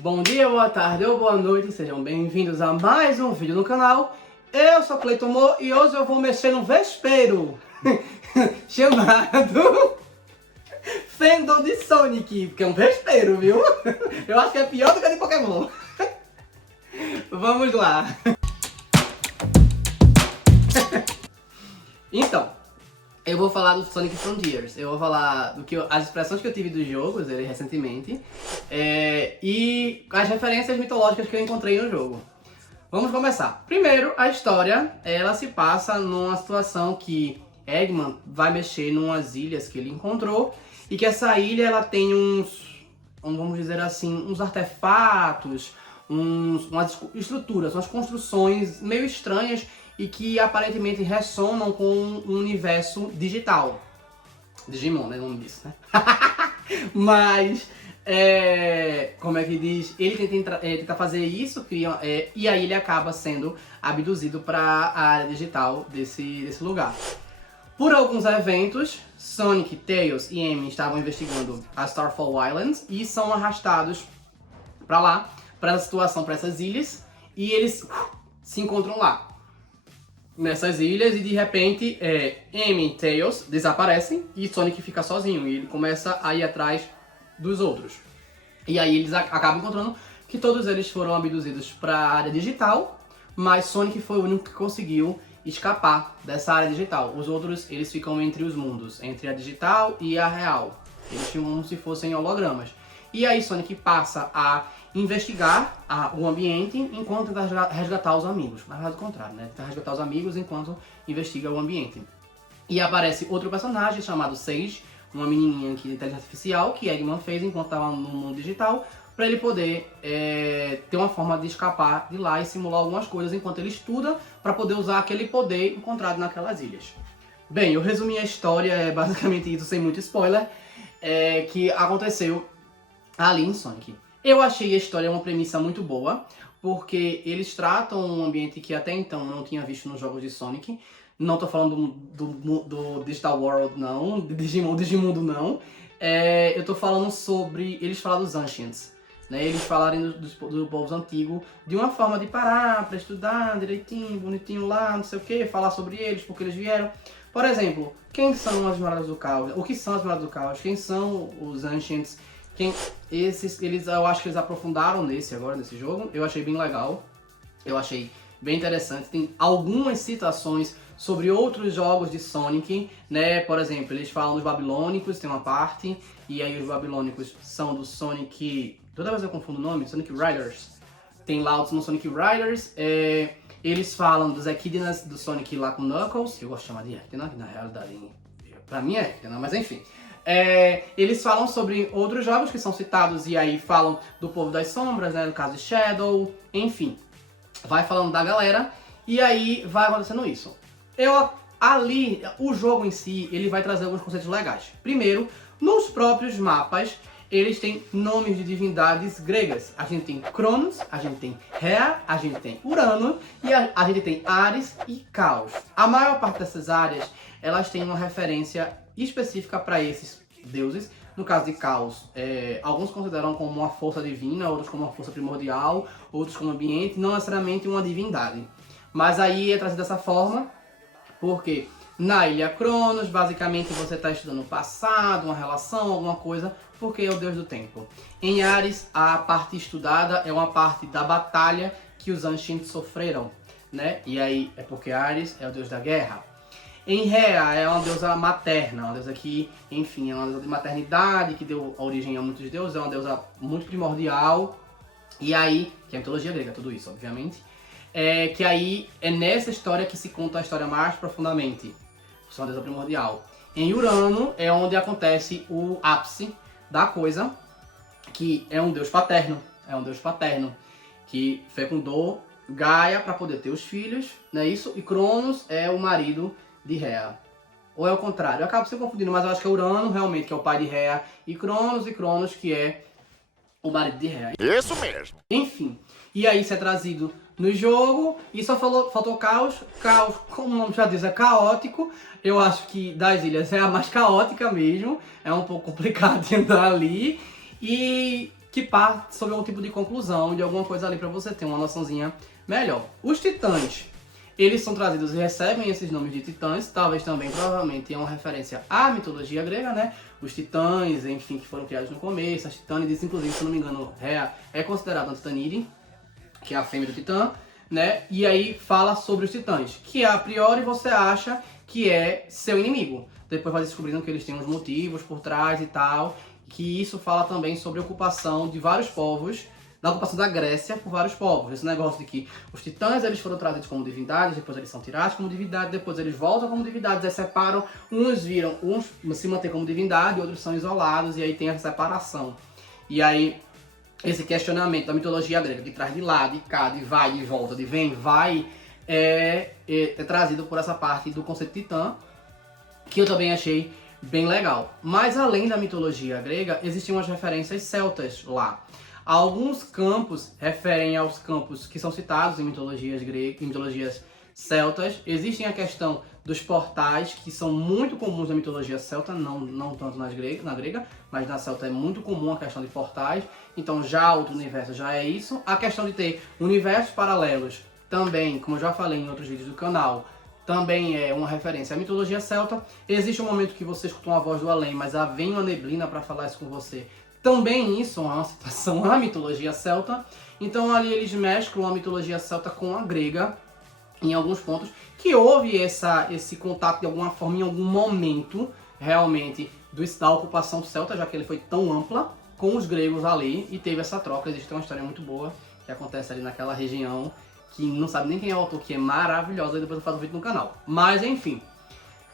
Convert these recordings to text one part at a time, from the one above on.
Bom dia, boa tarde ou boa noite, sejam bem-vindos a mais um vídeo no canal. Eu sou Cleiton Mo e hoje eu vou mexer no vespeiro chamado Fandom de Sonic, porque é um vespeiro, viu? Eu acho que é pior do que a de Pokémon. Vamos lá. Então, eu vou falar do Sonic Frontiers, eu vou falar as expressões que eu tive dos jogos dele recentemente e as referências mitológicas que eu encontrei no jogo. Vamos começar. Primeiro, a história, ela se passa numa situação que Eggman vai mexer em umas ilhas que ele encontrou e que essa ilha ela tem vamos dizer assim, uns artefatos, umas estruturas, umas construções meio estranhas e que aparentemente ressonam com um universo digital. Digimon, né? O nome disso, né? Mas, como é que diz? Ele tenta fazer isso e aí ele acaba sendo abduzido para a área digital desse lugar. Por alguns eventos, Sonic, Tails e Amy estavam investigando a Starfall Islands e são arrastados para lá, para essa situação, para essas ilhas, e eles se encontram lá nessas ilhas e de repente Amy e Tails desaparecem e Sonic fica sozinho e ele começa a ir atrás dos outros. E aí eles acabam encontrando que todos eles foram abduzidos para a área digital, mas Sonic foi o único que conseguiu escapar dessa área digital. Os outros, eles ficam entre os mundos, entre a digital e a real. Eles ficam como se fossem hologramas. E aí Sonic passa a investigar o ambiente enquanto tenta resgatar os amigos. Na verdade, o contrário, né? Tenta resgatar os amigos enquanto investiga o ambiente. E aparece outro personagem chamado Sage, uma menininha de inteligência artificial que Eggman fez enquanto estava no mundo digital, para ele poder ter uma forma de escapar de lá e simular algumas coisas enquanto ele estuda, para poder usar aquele poder encontrado naquelas ilhas. Bem, eu resumi a história, é basicamente isso, sem muito spoiler, que aconteceu ali em Sonic. Eu achei a história uma premissa muito boa, porque eles tratam um ambiente que até então eu não tinha visto nos jogos de Sonic. Não tô falando do Digital World, não, de Digimundo, não. Eu tô falando sobre eles falarem dos Ancients, né? Eles falarem do povos antigos de uma forma de parar pra estudar direitinho, bonitinho lá, não sei o que, falar sobre eles, porque eles vieram. Por exemplo, quem são as Moradas do Caos? O que são as Moradas do Caos? Quem são os Ancients? Eu acho que eles aprofundaram nesse jogo. Eu achei bem legal. Eu achei bem interessante. Tem algumas citações sobre outros jogos de Sonic, né? Por exemplo, eles falam dos babilônicos, tem uma parte. E aí os babilônicos são do Sonic... Toda vez eu confundo o nome, Sonic Riders. Tem lá no Sonic Riders. Eles falam dos Echidnas do Sonic lá com Knuckles. Eu gosto de chamar de Echidna, que na realidade pra mim é Echidna, mas enfim. Eles falam sobre outros jogos que são citados e aí falam do Povo das Sombras, né, no caso de Shadow, enfim. Vai falando da galera e aí vai acontecendo isso. O jogo em si, ele vai trazer alguns conceitos legais. Primeiro, nos próprios mapas, eles têm nomes de divindades gregas. A gente tem Cronos, a gente tem Rhea, a gente tem Urano e a gente tem Ares e Caos. A maior parte dessas áreas, elas têm uma referência específica para esses deuses. No caso de Caos, alguns consideram como uma força divina, outros como uma força primordial, outros como ambiente, não necessariamente uma divindade. Mas aí é trazido dessa forma, porque na Ilha Cronos, basicamente você está estudando o passado, uma relação, alguma coisa, porque é o deus do tempo. Em Ares, a parte estudada é uma parte da batalha que os Ancients sofreram, né? E aí é porque Ares é o deus da guerra. Em Rhea é uma deusa materna, uma deusa que, enfim, é uma deusa de maternidade, que deu origem a muitos deuses, é uma deusa muito primordial. E aí, que é a mitologia grega, tudo isso, obviamente. Que aí é nessa história que se conta a história mais profundamente. É uma deusa primordial. Em Urano é onde acontece o ápice da coisa, que é um deus paterno. É um deus paterno que fecundou Gaia para poder ter os filhos, não é isso? E Cronos é o marido de Rhea. Ou é o contrário? Eu acabo se confundindo, mas eu acho que é Urano realmente, que é o pai de Rhea, e Cronos que é o marido de Rhea. Isso mesmo. Enfim, e aí isso é trazido no jogo, e só faltou Caos. Caos, como o nome já diz, é caótico. Eu acho que das ilhas é a mais caótica mesmo, é um pouco complicado de andar ali. E que parte sobre algum tipo de conclusão, de alguma coisa ali pra você ter uma noçãozinha melhor. Os titãs, eles são trazidos e recebem esses nomes de titãs, talvez também, provavelmente, é uma referência à mitologia grega, né? Os titãs, enfim, que foram criados no começo, as titânides, inclusive, se não me engano, Rhea é considerada uma titanide, que é a fêmea do titã, né? E aí fala sobre os titãs, que a priori você acha que é seu inimigo. Depois vai descobrindo que eles têm uns motivos por trás e tal, que isso fala também sobre a ocupação de vários povos, da ocupação da Grécia por vários povos. Esse negócio de que os titãs eles foram trazidos como divindades, depois eles são tirados como divindade, depois eles voltam como divindades, aí separam, uns se mantêm como divindade, outros são isolados, e aí tem essa separação. E aí, esse questionamento da mitologia grega, que traz de lá, de cá, de vai, de volta, de vem, vai, é trazido por essa parte do conceito de titã, que eu também achei bem legal. Mas além da mitologia grega, existiam as referências celtas lá. Alguns campos referem aos campos que são citados em mitologias gregas, em mitologias celtas. Existem a questão dos portais, que são muito comuns na mitologia celta, não tanto na grega, mas na celta é muito comum a questão de portais. Então já outro universo já é isso. A questão de ter universos paralelos também, como eu já falei em outros vídeos do canal, também é uma referência à mitologia celta. Existe um momento que você escuta uma voz do além, mas vem uma neblina para falar isso com você. Também isso é uma citação à mitologia celta. Então ali eles mesclam a mitologia celta com a grega em alguns pontos, que houve esse contato de alguma forma em algum momento realmente da ocupação celta, já que ele foi tão ampla, com os gregos ali, e teve essa troca. Existe uma história muito boa que acontece ali naquela região, que não sabe nem quem é o autor, que é maravilhosa, e depois eu faço um vídeo no canal. Mas enfim,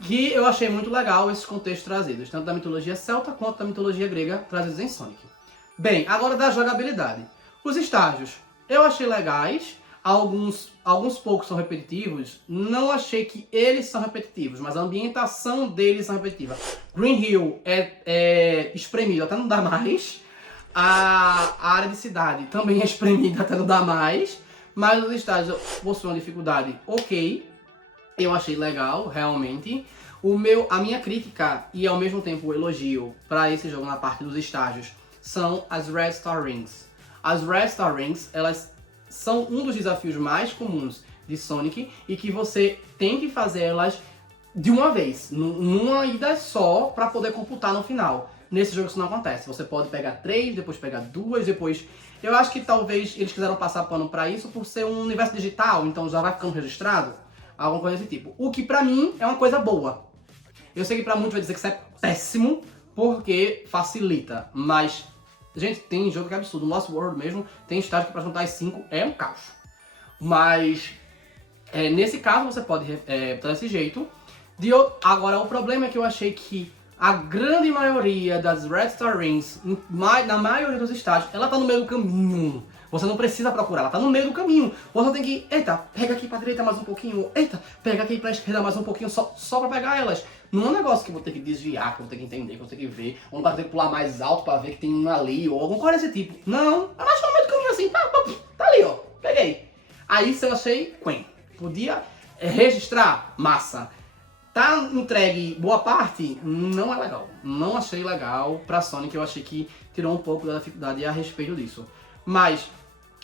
que eu achei muito legal esses contextos trazidos, tanto da mitologia celta quanto da mitologia grega, trazidos em Sonic. Bem, agora da jogabilidade. Os estágios eu achei legais, alguns poucos são repetitivos, não achei que eles são repetitivos, mas a ambientação deles são repetitiva. Green Hill é espremido até não dá mais, a área de cidade também é espremida até não dá mais, mas os estágios possuem uma dificuldade ok. Eu achei legal, realmente. A minha crítica e ao mesmo tempo o elogio para esse jogo na parte dos estágios são as Red Star Rings. As Red Star Rings, elas são um dos desafios mais comuns de Sonic e que você tem que fazer elas de uma vez, numa ida só, para poder computar no final. Nesse jogo isso não acontece. Você pode pegar 3, depois pegar 2, depois... Eu acho que talvez eles quiseram passar pano para isso por ser um universo digital, então já vai ficando registrado. Alguma coisa desse tipo. O que pra mim é uma coisa boa. Eu sei que pra muitos vai dizer que isso é péssimo, porque facilita. Mas, gente, tem jogo que é absurdo. No Lost World mesmo, tem estágio que pra juntar as 5 é um caos. Mas, nesse caso você pode botar desse jeito. Agora, o problema é que eu achei que a grande maioria das Red Star Rings, na maioria dos estágios, ela tá no meio do caminho. Você não precisa procurar, ela tá no meio do caminho. Você tem que, eita, pega aqui pra direita mais um pouquinho, eita, pega aqui pra esquerda mais um pouquinho, só pra pegar elas. Não é um negócio que eu vou ter que desviar, que eu vou ter que entender, que eu vou ter que ver, ou não vai ter que pular mais alto pra ver que tem um ali, ou alguma coisa desse tipo. Não, ela acha no meio do caminho assim, tá ali, ó, peguei. Aí isso eu achei, podia registrar, massa. Tá entregue boa parte? Não é legal. Não achei legal pra Sonic, eu achei que tirou um pouco da dificuldade a respeito disso. Mas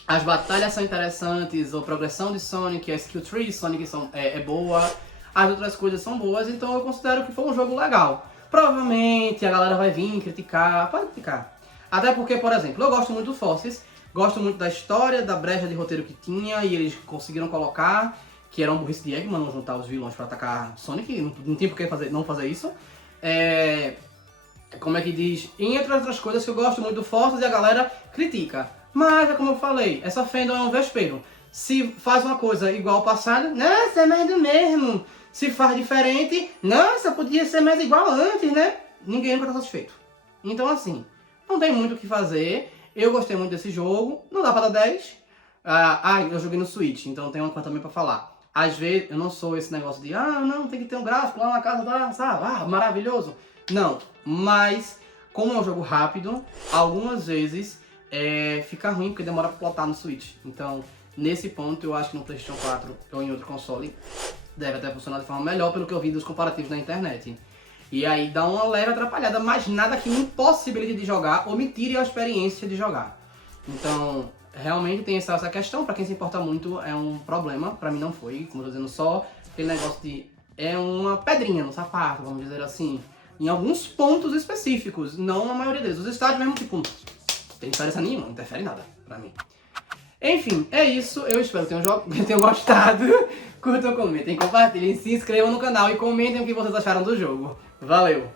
as batalhas são interessantes, a progressão de Sonic, a skill tree de Sonic é boa, as outras coisas são boas, então eu considero que foi um jogo legal. Provavelmente a galera vai vir criticar, pode criticar. Até porque, por exemplo, eu gosto muito do Forces, gosto muito da história, da brecha de roteiro que tinha, e eles conseguiram colocar, que era um burrice de Eggman, não juntar os vilões pra atacar Sonic, não tinha por que não fazer isso. Como é que diz? Entre outras coisas que eu gosto muito do Forces e a galera critica. Mas, é como eu falei, essa Fandom é um vespeiro. Se faz uma coisa igual ao passado, nossa, é mais do mesmo. Se faz diferente, nossa, podia ser mais igual antes, né? Ninguém nunca tá satisfeito. Então, assim, não tem muito o que fazer. Eu gostei muito desse jogo, não dá pra dar 10. Eu joguei no Switch, então tem uma coisa também pra falar. Às vezes, eu não sou esse negócio de, não, tem que ter um gráfico lá na casa, sabe? Maravilhoso. Não, mas, como é um jogo rápido, algumas vezes... fica ruim porque demora pra plotar no Switch. Então, nesse ponto, eu acho que no PlayStation 4 ou em outro console deve até funcionar de forma melhor, pelo que eu vi dos comparativos na internet. E aí dá uma leve atrapalhada, mas nada que me impossibilite de jogar ou me tire a experiência de jogar. Então, realmente tem essa questão, pra quem se importa muito é um problema, pra mim não foi, como eu tô dizendo, só aquele negócio de... é uma pedrinha no sapato, vamos dizer assim, em alguns pontos específicos, não na maioria deles. Os estádios mesmo, tipo, não tem diferença nenhuma, não interfere em nada pra mim. Enfim, é isso, eu espero que tenham gostado. Curtam, comentem, compartilhem, se inscrevam no canal e comentem o que vocês acharam do jogo. Valeu!